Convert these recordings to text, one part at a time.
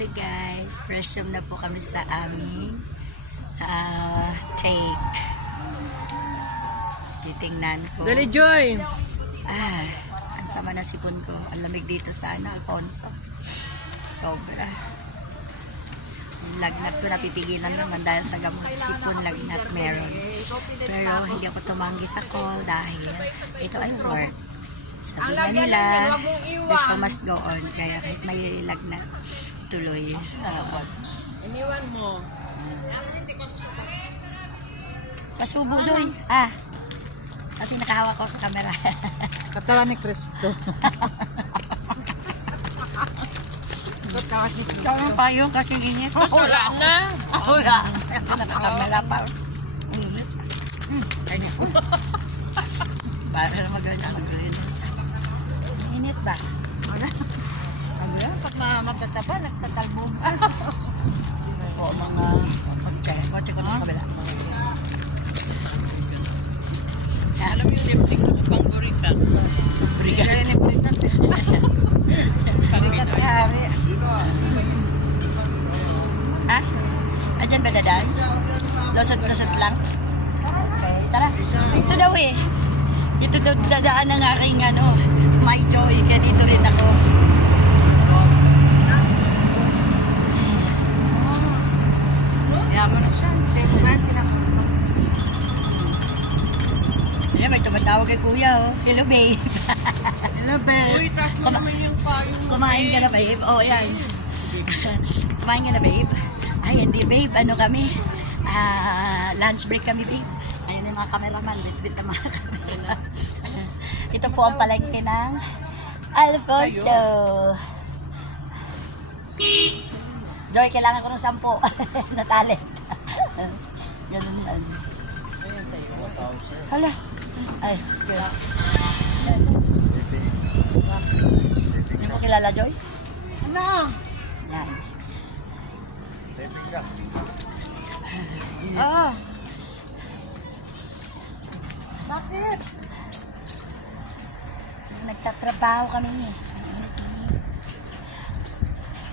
Hello guys, resume na po kami sa aming take. Titingnan ko. Dali, Joy! Ang sama na sipon ko. Ang lamig dito sa Alfonso. Sobra. Yung lagnat ko napipigilan naman dahil sa gamot. Sipon lagnat meron. Pero hindi ako tumanggi sa call dahil ito ay work. Sabi nga nila, the show must go on. Kaya kahit may lagnat, tuloy. Iniwan mo. Pasubo, Joy. Kasi nakahawak ko sa camera. Katawan ni Cristo. Tawang pa yung kasing init. Wala na. Wala. Nakakamera pa. Para maganda mag-linis. Init ba? Wala. Pag magtatapa, nagtatalbog. Po mga pag-check. Watch ko na sa kabila. Alam mo yung lipstick mo pang burita. Burita. Burita. Burita na hari. Ha? Andyan ba dadaan? Lusot-lusot lang? Okay, tara. Ito daw eh. Ito daw dadaan ng aking my joy. Kaya dito rin ako. Yaman na siya. Teman, Ayan, may tumatawag kay kuya, oh. Hello, babe. Hello, babe. Uy, taas mo naman yung payong. Kumain ka na, babe? Oh, ayan. Kumain ka na, babe? Ay, hindi, babe. Ano kami? Lunch break kami, babe. Ayun yung mga cameraman. Bit-bit na mga camera. Ito po ang palengke ng Alfonso. Joy, kailangan ko ng 10 na talent. Ganun lang. Hala. Ay, kaya. Hindi mo kilala, Joy? Ano? Yan. Bakit? Nagtatrabaho kami eh.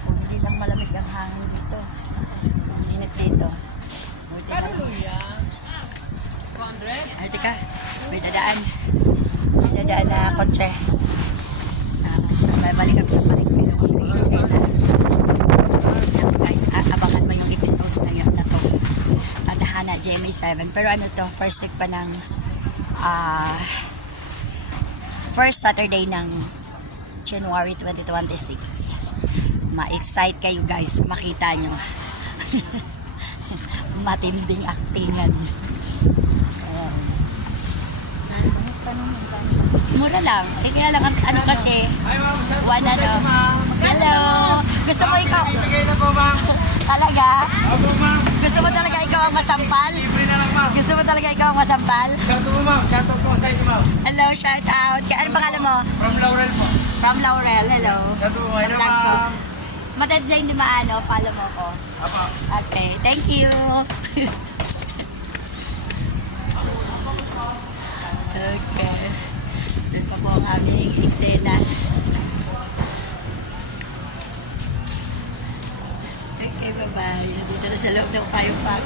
Kung hindi lang malamig ang hangin dito. Ang init dito. Karuya. 200? Ay, teka. May dadaan. May dadaan na kotse. So, balik kami sa palengke ng Isela. Guys, abangan mo yung episode na yun na to. Tadhana, GMA 7. Pero ano to, first week pa ng first Saturday ng January 2026. Ma-excite kayo guys. Makita nyo. Matinding actingan. Mura lang. Eh kaya lang ano kasi hello. Gusto mo ikaw? Ibigay na po, ma'am. Talaga? Opo, ma'am. Gusto mo talaga ikaw ang masampal? Libre na lang, ma'am. Gusto mo talaga ikaw ang masampal? Shout out po, ma'am. Shout out po sa inyo, ma'am. Hello, shout out. Ano pangalan mo? From Laurel po. From Laurel. Hello. Shout out po. Sa Hello, vlog ko. ma'am. Madad Jane di maano, follow mo ko. Apo. Okay, thank you. Okay. Ito po ang aming eksena. Okay, bye-bye. Dito na sa loob ng Firefox.